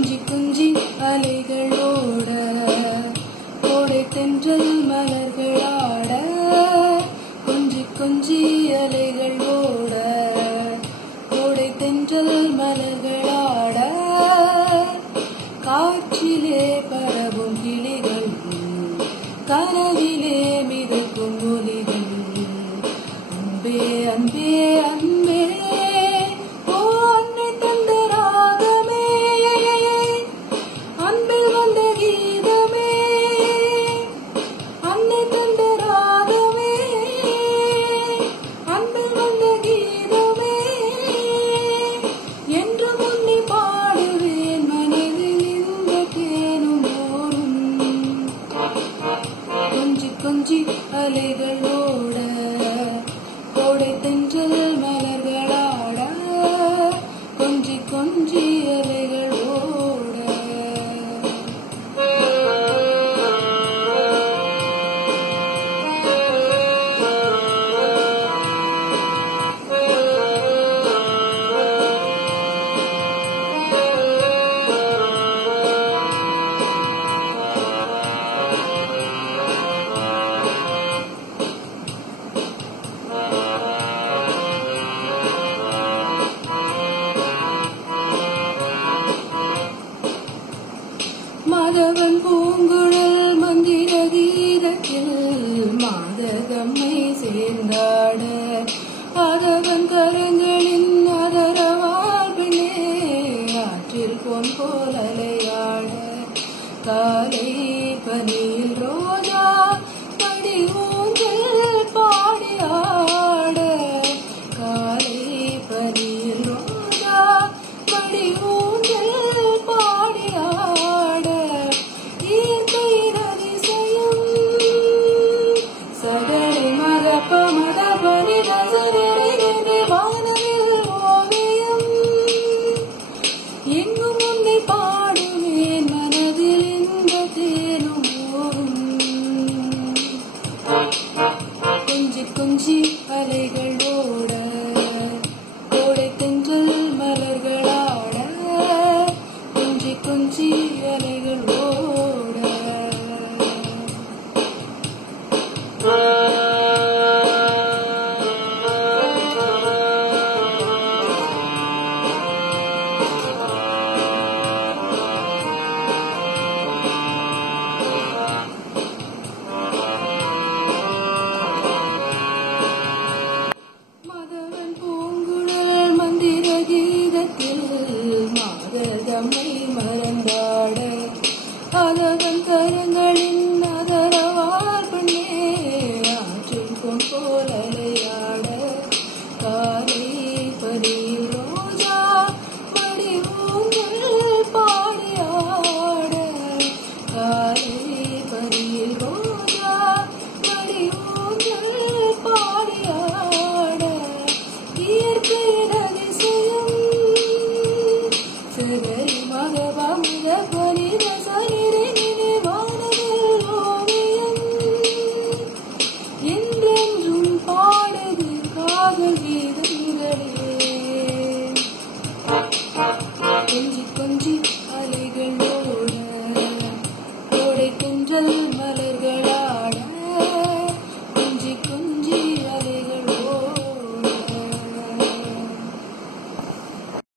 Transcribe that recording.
குஞ்சி குஞ்சி அலைகளோட கோடை தென்றல் மலர்களாட குஞ்சி குஞ்சி அலைகளோட கோடை தென்றல் மலர்களாட காற்றிலே பரவும் கிளிகள் கனவிலே மிதக்கும் ஒலிகள் அன்பே அன்பே அன்பே ஓ அன்னை தந்த ராகமே அன்பில் வந்த கீதமே அன்னை தந்த ராகமே அன்பில் வந்த கீதமே என்று முன்னி பாடுவேன் மனதில் இந்த தேனும் ஓடும் கொஞ்சி கொஞ்சி அலைகளோட கோடை தென்றல் மலர்களாட கொஞ்சி கொஞ்சி அலைகளோட மாதவன் பூங்குழல் மந்திர கீதத்தில் மாதகம்மை சேர்ந்தாட அதவன் கரங்களின் அதரவாழ்விலே ஆற்றில் பொன் போல் அலையாட காலை பனியில் ரோஜா படி ஊஞ்சல் பாடி ஆட காலை பனியில் ரோஜா படி ஊஞ்சல் பாடி ஆட சகரி மரப்ப மதபரி தசரே வானவில் ஓவியம் எங்கும் உன்னை பாடுவேன் மனதில் இந்த தேனும் கொஞ்சி கொஞ்சி அலைகளோட கோடை தென்றல் மலர்களாட கொஞ்சி கொஞ்சி அலைகளோட மதவன் பூங்குழல் மந்திர கீதத்தில் மாதகம்மை